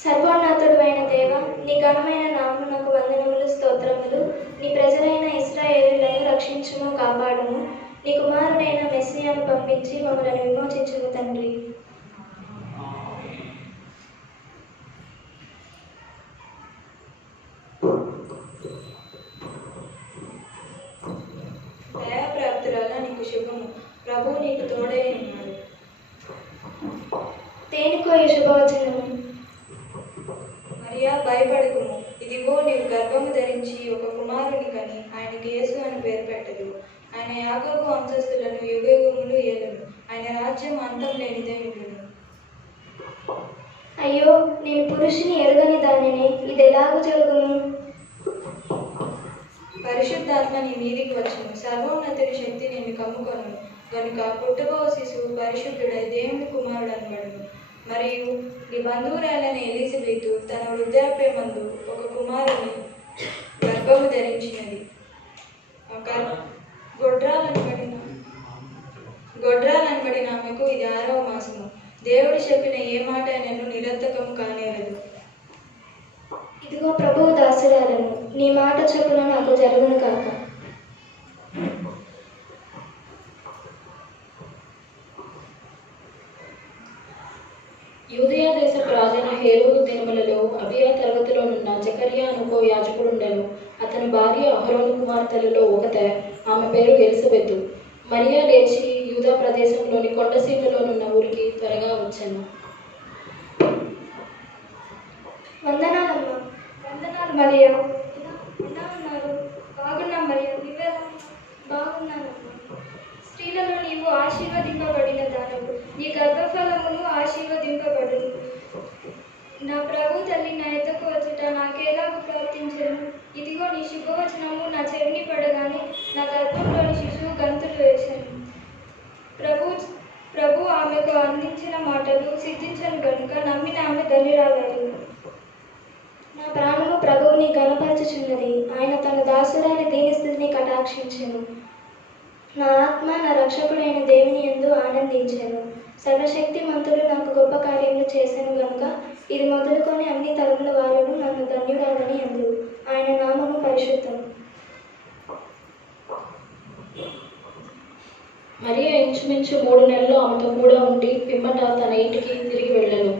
సర్వోన్నతుడు అయిన దేవ, నీ ఘనమైన నామమునకు వందనములు, స్తోత్రములు. నీ ప్రజలైన ఇశ్రాయేలులను రక్షించుము, కాపాడుము. నీ కుమారుడైన మెస్సియాను పంపించి మమ్మల్ని విమోచించుము తండ్రి. దయాప్రాప్తురాల నీకు శుభము, ప్రభువు నీకు తోడై ఉన్నాడు. దేనికో ఈ శుభవచనము? మరియా, భయపడకుము. ఇదిగో నీవు గర్భము ధరించి ఒక కుమారుని కని ఆయనకి యేసు అని పేరు పెట్టదు. ఆయన యాకోబు వంశస్థులను యుగయుగములు ఏలును. ఆయన రాజ్యం అంతం లేనిదే ఉండును. అయ్యో, నేను పురుషుని ఎరుగని దానిని, ఇది ఎలాగూ జరుగును? పరిశుద్ధాత్మ నీ మీదికి వచ్చును, సర్వోన్నతుని శక్తి నిన్ను కమ్ముకొను గనుక పుట్టబో శిశువు పరిశుద్ధుడై దేవుని కుమారుడు అనబడును. మరియు నీ బంధువురాలైన ఎలిజబెతు తన వృద్ధాప్యమందు ఒక కుమారుని గర్భము ధరించినది. గొడ్రాలనబడిన ఆమెకు ఇది 6వ మాసము. దేవుడు చెప్పిన ఏ మాట నన్ను నిరర్థకం కానేరదు. ఇదిగో ప్రభువు దాసురాలను, నీ మాట చొప్పున నాకు జరుగును కాక. యూదయ దేశపు రాజైన హేరోదు దినములలో అబియా తరగతిలోనున్న జకర్యా అనుకో యాజకుడుండెను. అతని భార్య అహరోను కుమార్తెలలో ఒకతే, ఆమె పేరు ఎలిజబెతు. మరియా లేచి యూదా ప్రదేశంలోని కొండసీమలోనున్న ఊరికి త్వరగా వచ్చాను. వందనాలమ్మా. వందనాలు మరియా. ఎలా ఉన్నారు? బాగున్నా మరియా, నువ్వెలా? బాగున్నానమ్మా. స్త్రీలలో నీవు ఆశీర్వదింపబడిన దానవు, నీ గర్భఫలమును ఆశీర్వదింపబడును. నా ప్రభు తల్లి నా ఎద్దకు వచ్చుట నాకెలాగూ ప్రవర్తించను? ఇదిగో నీ శుభవచనము నా చెవిని పడగానే నా గర్భంలోని శిశువు గంతులు వేశాను. ప్రభు ఆమెకు అందించిన మాటలు సిద్ధించను గనుక నమ్మిన ఆమె ధన్యురాలదు. నా ప్రాణము ప్రభువుని గణపరచుచున్నది. ఆయన తన దాసుడైన దీనస్థితిని కటాక్షించెను. నా ఆత్మ నా రక్షకుడైన దేవుని యందు ఆనందించెను. సర్వశక్తి మంతుడు నాకు గొప్ప కార్యములు చేశాను గనుక ఇది మొదలుకొని అన్ని తరముల వారును నన్ను ధన్యురాలని అందు. ఆయన నామము పరిశుద్ధం. మరియా ఇంచుమించు 3 నెలలు ఆమెతో కూడా ఉండి పిమ్మట తన ఇంటికి తిరిగి వెళ్ళను.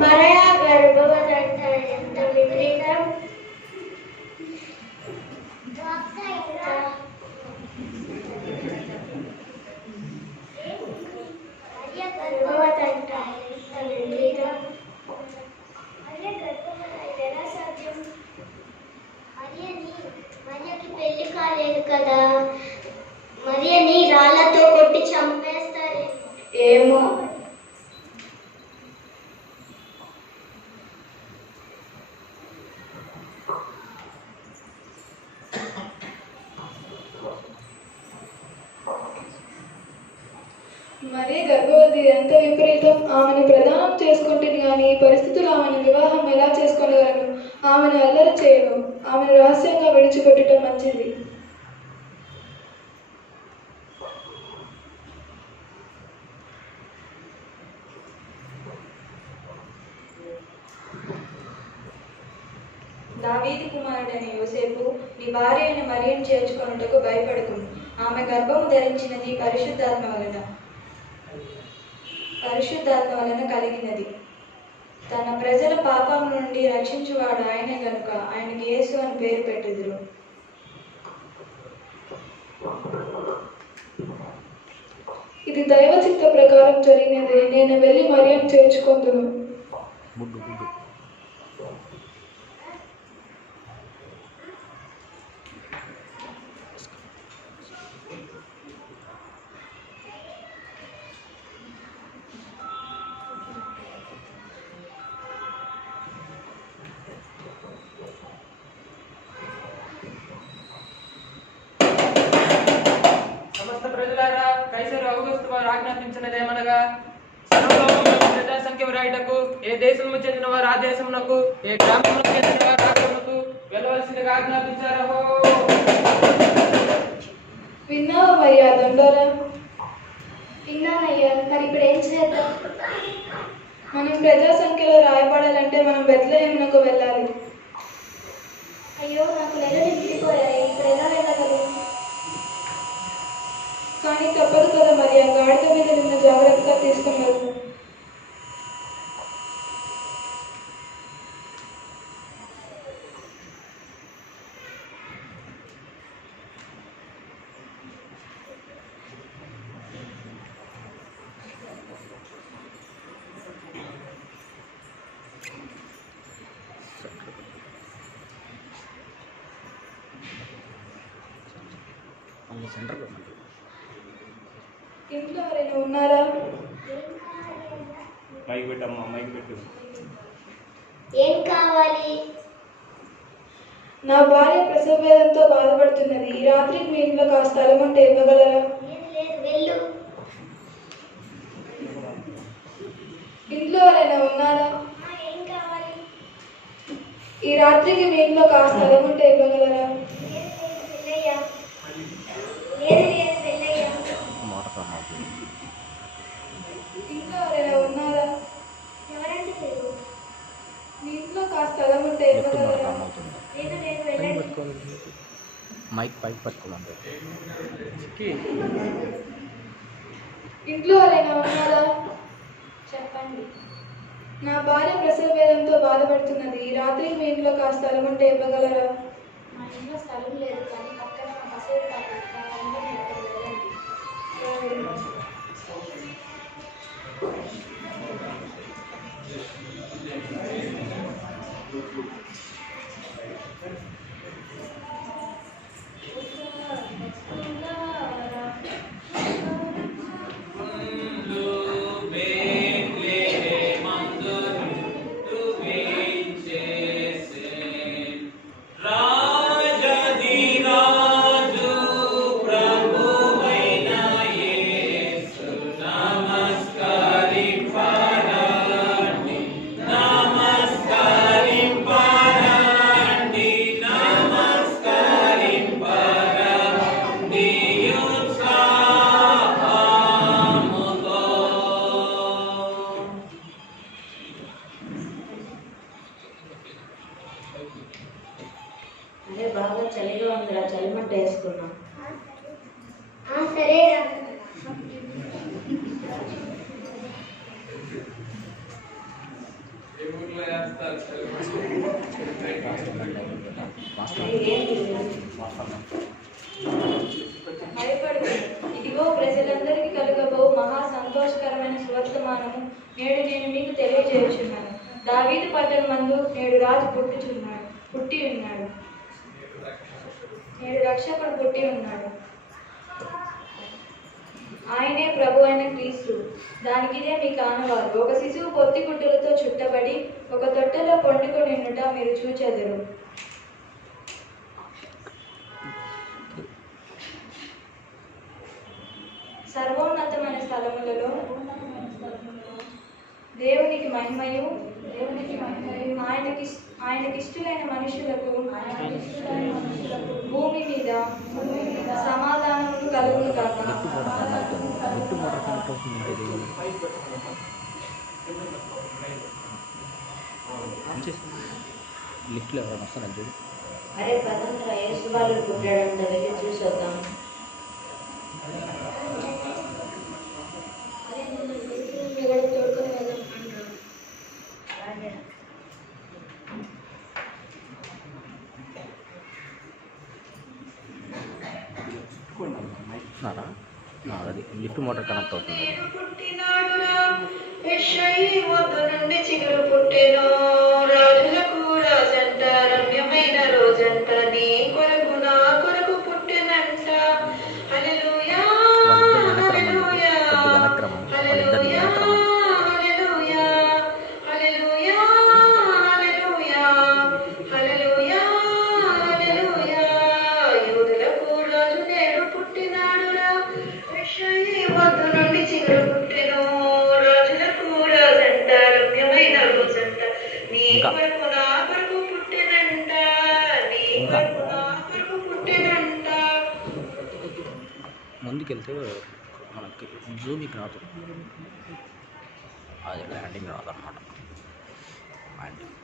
మరియా గర్భవతంట ఎంత విపరీతం! గర్భవతంట ఎంత విపరీతం! ఎలా సాధ్యం? మరియకి పెళ్లి కాలేదు కదా, మరియని రాళ్లతో కొట్టి చంపేస్తారు. ఏమో. మరీ గర్భవతి ఎంత విపరీతం! ఆమెను ప్రదానం చేసుకుంటుంది కానీ ఈ పరిస్థితులు ఆమెను వివాహం ఎలా చేసుకోగలను? ఆమెను అల్లరి చేయను. ఆమెను రహస్యంగా విడిచిపెట్టడం మంచిది. దావీదు కుమారుడైన యోసేపు, నీ భార్య అయిన మరియను చేర్చుకొనుటకు భయపడకుము. ఆమె గర్భము ధరించినది పరిశుద్ధాత్మ వలన కలిగినది. తన ప్రజల పాపం నుండి రక్షించువాడు ఆయన గనుక ఆయనకి యేసు అని పేరు పెట్టుదురు. ఇది దైవ చిత్త ప్రకారం జరిగినది. నేను వెళ్ళి మరియను చేర్చుకొందును. కైసరు ఔగుస్తు వారు ఆజ్ఞాపించినదేమనగా సర్వలోకములోని ప్రజా సంఖ్య రాయటకు ఏ దేశము చెందిన వారు ఆ దేశమునకు, ఏ గ్రామములకు చెందిన వారు ఆ గ్రామమునకు వెళ్ళవలసిందిగా ఆజ్ఞాపించారో. విన్నావయ్యా దండోరా? విన్నానయ్యా. మరి ఇప్పుడు ఏం చేద్దాం? మనం ప్రజా సంఖ్యలో రాయబడాలంటే మనం బెత్లెహేమునకు వెళ్ళాలి. అయ్యో, నాకు నెలలు నిండిపోయాయి. ఇప్పుడు ఎలా వెళ్ళగలను? కానీ తప్పదు కదా మరి. ఆ గాడిద మీద నిన్న జాగ్రత్తగా తీసుకుని వెళ్తాం. ఇంట్లో ఎవరైనా ఉన్నారా? మైక్ పెట్టమ్మా, మైక్ పెట్టు. ఏం కావాలి? నా భార్య ప్రసవ వేదంతో బాధపడుతున్నది. ఈ రాత్రికి మీ ఇంట్లో కాస్త స్థలం ఉంటే ఇవ్వగలరా? లేదు, వెళ్ళు. ఇంట్లో ఎవరైనా ఉన్నారా? ఏం కావాలి? ఈ రాత్రికి మీ ఇంట్లో కాస్త స్థలం ఉంటే ఇవ్వగలరా? వెళ్ళయ్యా. లేదు, వెళ్ళయ్యా. ఇంట్లో ఎవరైనా ఉన్నారా? ఎవరంటే లేదు. మీ ఇంట్లో కాస్త స్థలం ఉంటే ఇవ్వగలరా? లేదు, వెళ్ళండి. మైక్ పైకి పట్టుకోమంటే ఇంట్లో ఎవరైనా ఉన్నారా? చెప్పండి. నా భార్య ప్రసవ వేదంతో బాధపడుతున్నది. ఈ రాత్రికి మీ ఇంట్లో కాస్త స్థలం ఉంటే ఇవ్వగలరా? మా ఇంట్లో స్థలం లేదు, కానీ పక్కన మా మసీదు కావాలంటే మీరు అక్కడికి వెళ్ళండి. అదే బాగా చలిగా ఉందిరా, చలిమంట వేసుకున్నాం. సరేరా. భయపడు. ఇదిగో ప్రజలందరికీ కలుగబో మహా సంతోషకరమైన సువర్తమానము నేడు నేను మీకు తెలియజేయుచున్నాను. దావీదు పట్టణమందు నేడు రాజు పుట్టి ఉన్నాడు. నేడు రక్షకుడు పుట్టి ఉన్నాడు. ఆయనే ప్రభు అయిన క్రీస్తు. దానికిదే మీ కానవారు. ఒక శిశువు పొత్తి గుడ్డలతో చుట్టబడి ఒక తొట్టెలో పండుకొని ఉండుట మీరు చూచెదరు. సర్వోన్నతమైన స్థలములలో దేవునికి మహిమయు ఆయనకిష్టులైన మనుషులకు భూమి మీద సమాధానము కలుగును కాక. లిఫ్ట్లో ఎవరైనా వస్తాను చూడు. అరే పదంగా యేసు బాలుడు పుట్టాడంట, వెళ్ళి చూసొద్దాం. అది లిఫ్ట్ మోటార్ కనెక్ట్ అవుతుంది. నుండి చిగురు పుట్టెను, రాజులకు రాజంట, రమ్యమైన రోజంట, నీ కొరకు నా కొరకు పుట్టెనంట. హల్లెలూయా హల్లెలూయా హల్లెలూయా హల్లెలూయా హల్లెలూయా హల్లెలూయా హల్లెలూయా హల్లెలూయా. యూదులకు రాజు నేడు పుట్టినాడురా, యెషయి వద్ద నుండి చిగురు పుట్టెను, రాజులకు రాజంట, ఇంకా కొరకు నా కొరకు పుట్టెనంట, నీ కొరకు నా కొరకు పుట్టెనంట. ముందుకెళ్తే మనకి జూమింగ్ రాదు, అది ల్యాండింగ్ రాదు అన్నమాట. ల్యాండింగ్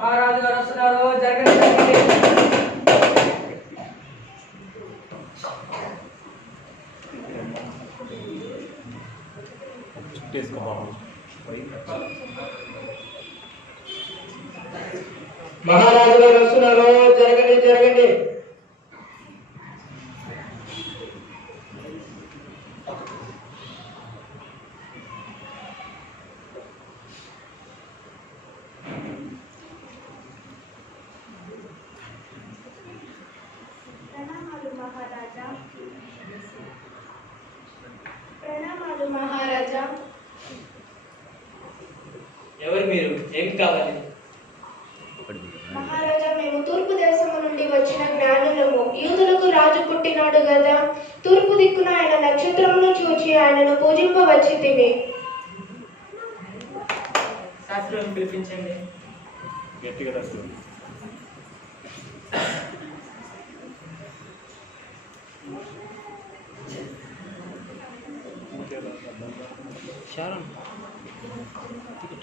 మహారాజు గారు వస్తున్నారు, జరగండి. మహారాజు గారు వస్తున్నారు, జరగండి జరగండి. ప్రణామాలు మహారాజా. ఎవరు మీరు? ఏమి కావాలి? మహారాజా, మేము తూర్పు దేశము నుండి వచ్చిన జ్ఞానులము. యూదులకు రాజు పుట్టినాడు కదా, తూర్పు దిక్కున ఆయన నక్షత్రమును చూచి ఆయనను పూజింపవచ్చి తిని. శాస్త్రం పిలిపించండి.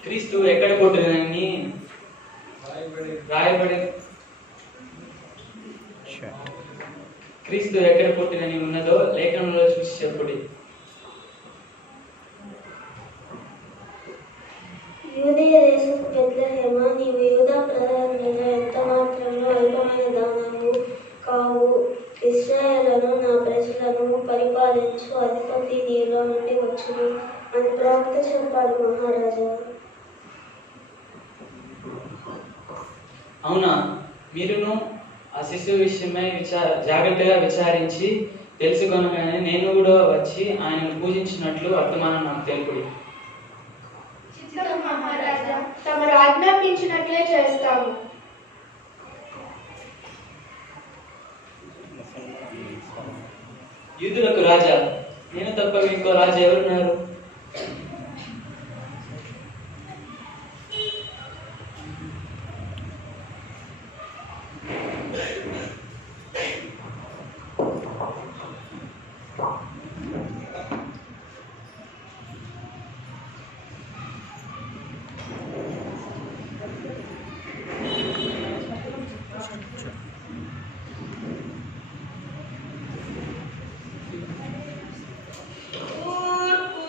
క్రీస్తు ఎక్కడ పుట్టినని రాయబడి క్రీస్తు ఎక్కడ పుట్టినని ఉన్నదో లేఖనంలో చూసి చెప్పుడి. యూదయ దేశపు బెత్లెహేమ, నీవు యూదా ప్రధానులలో ఎంత మాత్రము అల్పమైన దానవు కావు. ఇశ్రాయేలును నా ప్రజలను పరిపాలించు అధిపతి నీలో నుండి వచ్చును అని ప్రవక్త చెప్పాడు మహారాజా. అవునా? మీరును ఆ శిశువు విషయమై జాగ్రత్తగా విచారించి తెలుసుకొనగానే నేను కూడా వచ్చి ఆయనను పూజించినట్లు వర్తమానం నాకు తెలుపుడి. మహారాజా, తమరు ఆజ్ఞాపించినట్లే చేస్తాము. యూదులకు రాజా, నేను తప్ప ఇంకో రాజా ఎవరున్నారు? తూర్పు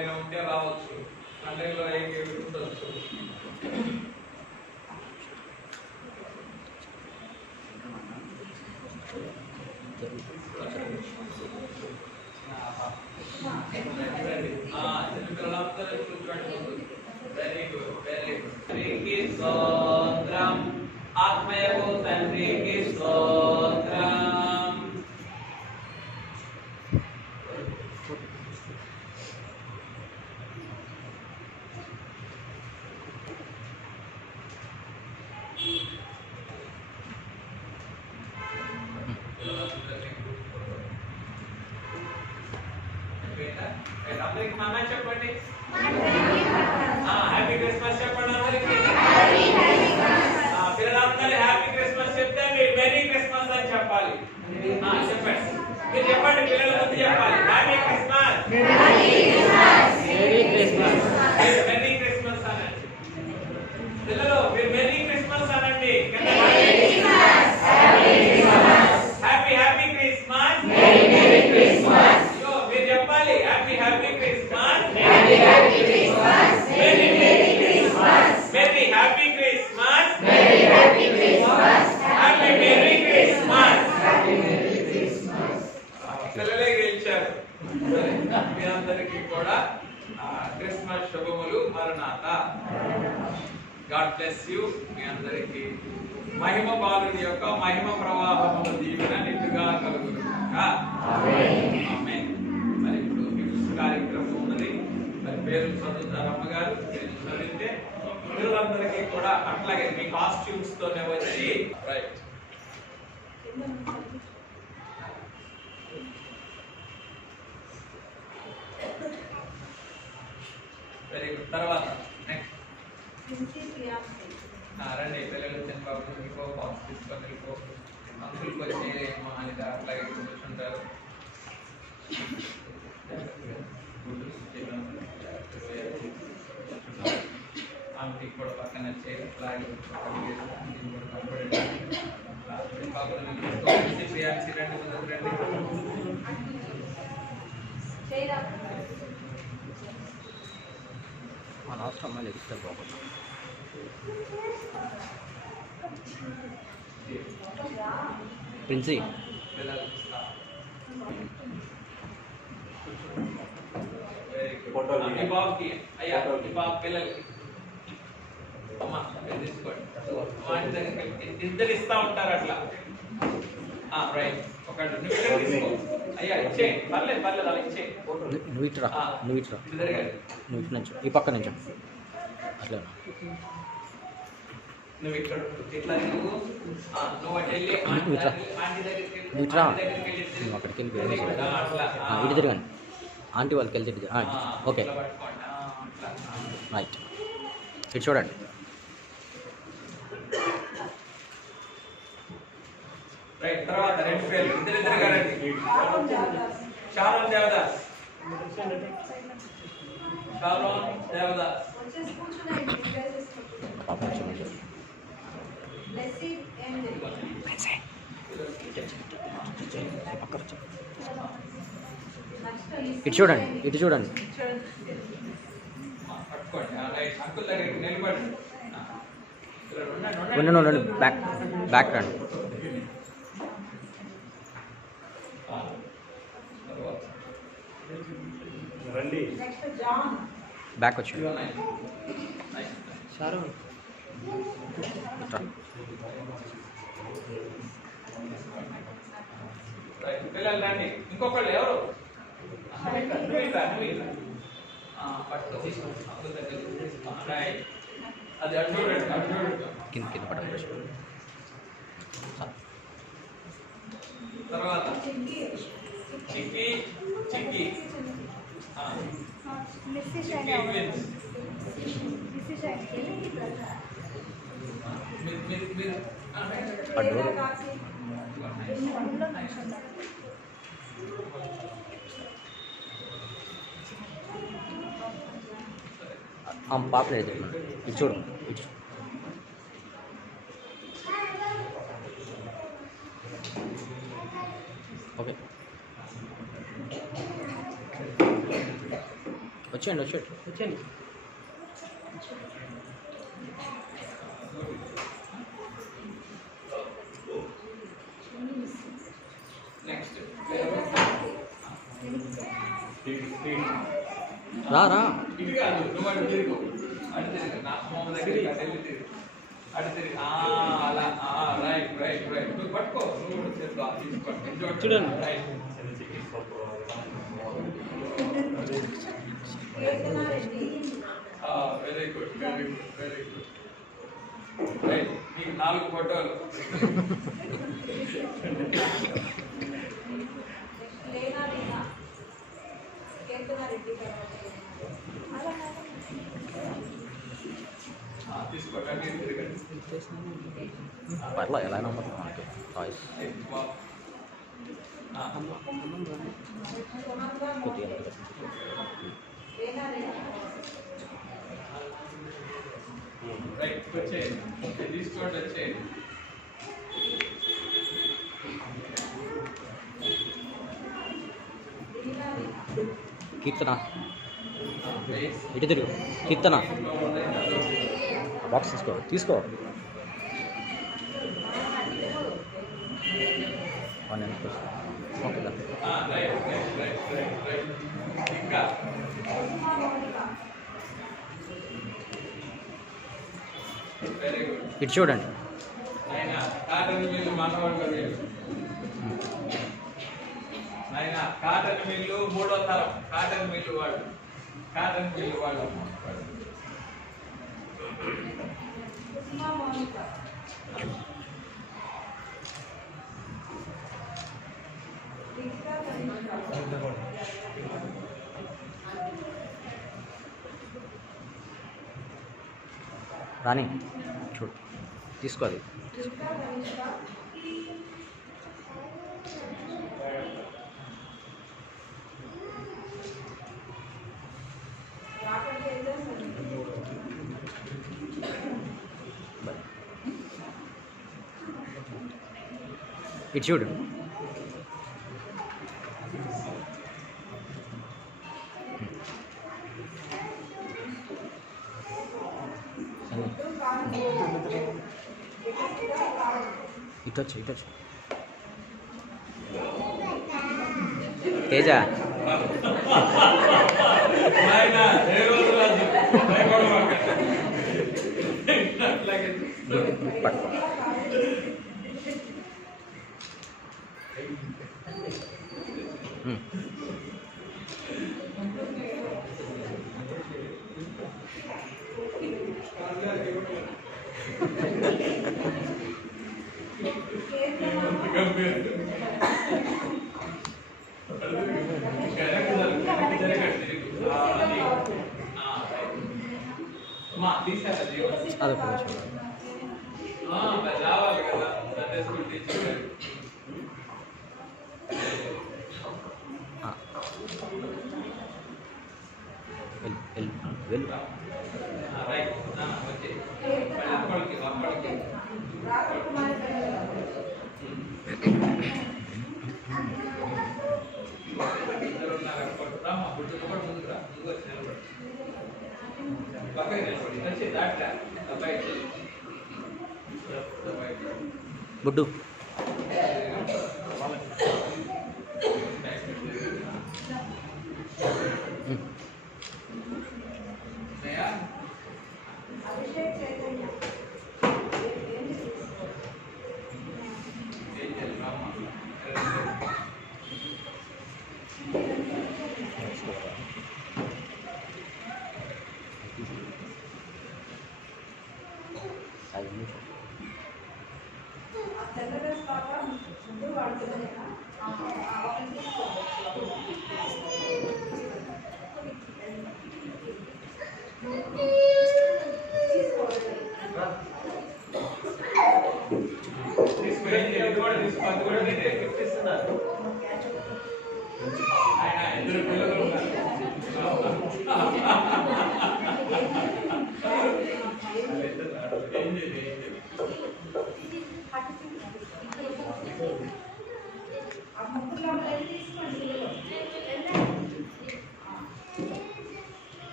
ఎవరైనా ఉంటే రావచ్చు. సండేలో ఉండొచ్చు. పిల్లలందరూ కూర్చోండి. Very good, very good. తండ్రికి స్తోత్రం, ఆత్మయకు తండ్రికి స్తోత్రం. అందరికి నాన్న చెప్పండి. హ్యాపీ క్రిస్మస్ చెప్పండి అందరికి. పిల్లలందరూ హ్యాపీ క్రిస్మస్ చెప్తే మీరు మెరీ క్రిస్మస్ అని చెప్పాలి. చెప్పండి, మీరు చెప్పండి, పిల్లల ముందు చెప్పాలి. Happy Christmas, merry Christmas, merry Christmas అనండి. పిల్లలు మీరు మెరీ క్రిస్మస్ అనండి. Happy happy Christmas, merry Christmas. మీరు చెప్పాలి, happy happy Christmas, happy happy Christmas, merry merry Christmas, merry happy Christmas, merry happy Christmas, happy merry Christmas, happy merry Christmas. పిల్లలే గెలిచారు. మీ అందరికీ కూడా క్రిస్మస్ శుభములు. మరణాత. God bless you. మీ అందరికీ మహిమ బాలుడి యొక్క మహిమ ప్రవాహముల దీవెన నిండుగా కలుగును. ఆమేన్. మరి ఇప్పుడు గిఫ్ట్స్ కార్యక్రమం ఉన్నది. మరి పేరు చదువుతారు అమ్మగారు. పేరు చదివితే పిల్లలందరికీ కూడా అట్లాగే మీ కాస్ట్యూమ్స్ తోనే వచ్చి రైట్. Very good. తర్వాత నెక్స్ట్ రండి పిల్లలు వచ్చిన బాబు ఇంకో బాక్స్ తీసుకొని వెళ్ళిపో. అంకుల్కి వచ్చి అనేది అట్లాగే కూర్చుంటారు. ఆంటీకి కూడా పక్కన చేయాలి. అట్లాగే ప్రియాంశి రండి, ముందుకు రండి. మన అవసరం మళ్ళీ ఇస్తారు బాగుంది. ప్రిన్సీ బాబుకి అయ్యా ఈ బాబు పిల్లలకి అమ్మ తీసుకోండి. వాటి దగ్గరికి ఇద్దరు ఇస్తా ఉంటారు అట్లా. రైట్. ఒకటి నువ్వు తీసుకో. అయ్యా ఇచ్చే పర్లేదు పర్లేదు అలా ఇచ్చే. నువ్వు ఇట్రా, నువ్వు ఇట్రా, నువ్వు ఇటు నుంచి ఈ పక్క నుంచి అట్లా నువ్వు ఇక్కడ ఇట్లా నువ్వు అటు వెళ్ళి ఆంటీ దగ్గరికి నువ్వు ఇట్రా, నువ్వు అక్కడికి వెళ్ళి ఇటు తిరగండి. ఆంటీ వాళ్ళకి వెళ్తే ఓకే రైట్. ఇటు చూడండి. రైట్. తర్వాత రెండు పేర్లు ఇద్దరిద్దరుగా రండి. Sharon Devdas, Sharon Devdas. ఇటు చూడండి, ఇటు చూడండి. అంకుల్ దగ్గరికి నిలబడి ఉండండి, బ్యాక్ బ్యాక్ రండి. బ్యాక్ వచ్చి పిల్లలు రండి. ఇంకొకళ్ళు ఎవరు అది అటు చూడండి, అటు చూడండి. కింద పడండి. తర్వాత చిక్కి చిక్కి పాప లేదు. ఇటు చూడు, ఇటు ఓకే వచ్చేయండి వచ్చేయండి. రా రా. ఇటు కాదు, నువ్వు అటు తిరుగు. అటు తిరుగు. నా మొహం దగ్గరికి అటు వెళ్ళి తిరుగు. అటు తిరిగి అలా రైట్ రైట్ రైట్. నువ్వు పట్టుకో, నువ్వు కూడా చేద్దా తీసుకో. చూడండి. Right. Very good very good very good. Right. మీకు 4 ఫోటోలు. తీసుకోండి తిరగండి. పర్లా ఎలా అయినా ఉంటుంది మనకి చాయిస్. రైట్ వచ్చేయండి, తీసుకోండి వచ్చేయండి. కీర్తన ఇటు తిరుగు. కీర్తన బాక్స్ తీసుకో. ఓకే ఇంకా వెరీ గుడ్. ఇటు చూడండి. ఆయన కాటన్ మిల్లు మనవాళ్ళు ఆయన కాటన్ మిల్లు 3వ తరం కాటన్ మిల్లు వాళ్ళు రాని చూడు తీసుకో అది. ఇటు చూడు. ఇటొచ్చు తేజ. పట్టుకో. అదొక నిమిషం. రావాలి కదా సండే స్కూల్ టీచర్ వెళ్ళు. రైట్ వచ్చే అప్పటికి రామ్మా బుడ్డు కూడా ముందుకు రా. ముందుకు వచ్చి నిలబడు. పక్కకి నిలబడి వచ్చి దాట్లా బయట బుడ్డు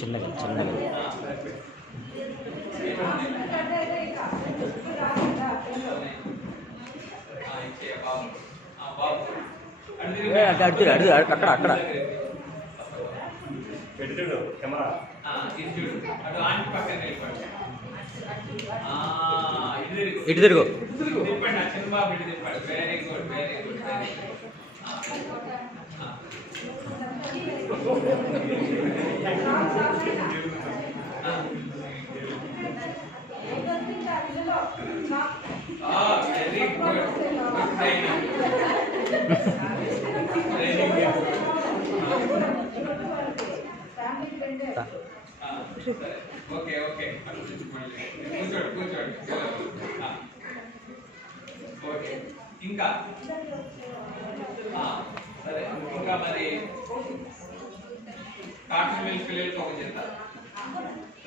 చిన్నగా చిన్నగా అడుగు అడుగు అక్కడ అక్కడ ఇటు తిరుగు very good very good okay okay కూర్చోండి కూర్చోండి ఓకే ఇంకా సరే ఇంకా మరి కాటన్ మిల్క్ పిల్లలకి ఒక చేత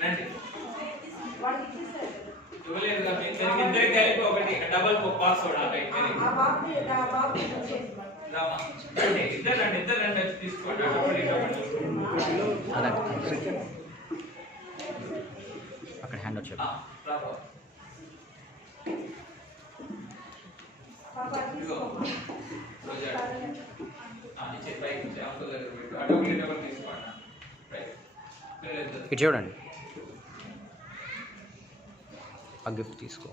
రండి ఇవ్వలేదు ఇద్దరికి కలిపి ఒకటి డబల్ బాక్స్ ఇద్దరు రండి వచ్చి తీసుకోండి అక్కడ హ్యాండ్ వచ్చాడు ఇటు చూడండి ఆ గిఫ్ట్ తీసుకో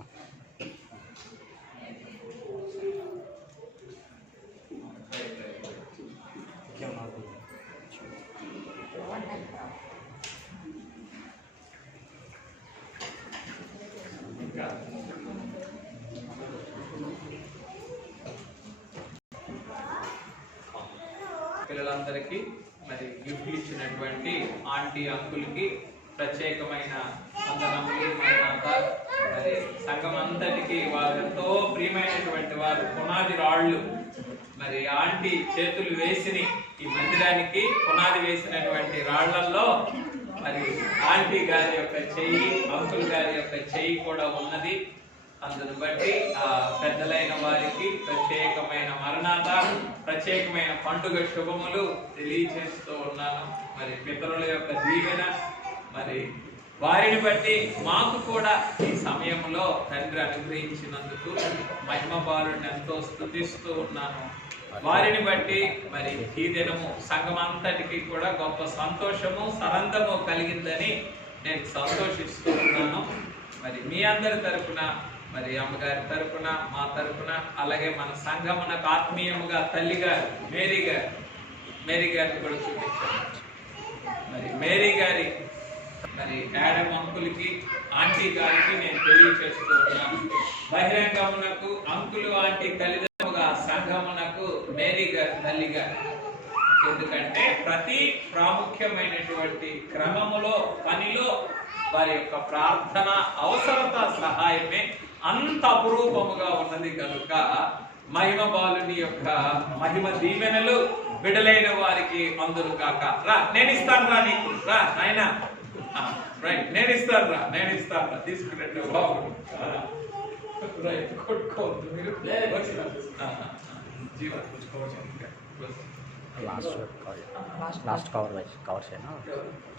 పిల్లలందరికీ మరి గిఫ్ట్ ఇచ్చినటువంటి ఆంటీ అంకుల్కి ప్రత్యేకమైన వందనములు మరి సంఘం అంతటికి వారు ఎంతో ప్రియమైనటువంటి వారు పునాది రాళ్ళు మరి ఆంటీ చేతులు వేసిని ఈ మందిరానికి పునాది వేసినటువంటి రాళ్లలో మరి ఆంటీ గారి యొక్క చెయ్యి అంకుల్ గారి యొక్క చెయ్యి కూడా ఉన్నది. అందును బట్టి ఆ పెద్దలైన వారికి ప్రత్యేకమైన మరణాత ప్రత్యేకమైన పండుగ శుభములు తెలియజేస్తూ ఉన్నాను. మరి పితరుల యొక్క దీవెన మరి వారిని బట్టి మాకు కూడా ఈ సమయంలో తండ్రి అనుగ్రహించినందుకు మహిమ బాలుని ఎంతో స్తుతిస్తూ ఉన్నాను. వారిని బట్టి మరి ఈ దినము సంఘమంతటికి కూడా గొప్ప సంతోషము సరందము కలిగిందని నేను సంతోషిస్తూ ఉన్నాను. మరి మీ అందరి తరపున మరి అమ్మగారి తరపున మా తరపున అలాగే మన సంఘమునకు ఆత్మీయముగా తల్లిగారు మేరీ గారిని కూడా చూపించారు. మరి మేరీ గారి మరి యాడమ్ అంకుల్కి ఆంటీ గారికి నేను తెలియచేస్తూ ఉన్నాను. బహిరంగమునకు అంకులు ఆంటీ తల్లిదండ్రులుగా సంఘమునకు మేరీ గారి తల్లిగా. ఎందుకంటే ప్రతి ప్రాముఖ్యమైనటువంటి క్రమములో పనిలో వారి యొక్క ప్రార్థన అవసరత సహాయమే అంత అపురూపముగా ఉన్నది కనుక మహిమ బాలుని యొక్క మహిమ దీవెనలు బిడలైన వారికి అందరు కాక. రా నేను ఇస్తాను రా నీకు రా నాయన రైట్ నేను ఇస్తాను రా తీసుకున్నట్టు బాబు రైట్ కొట్టుకోవద్దు మీరు జీవన లాస్ట్ కవర్ చేయనా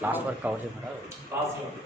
లాస్ట్ వర్క్ కవర్ చేయమరా లాస్ట్ వర్క్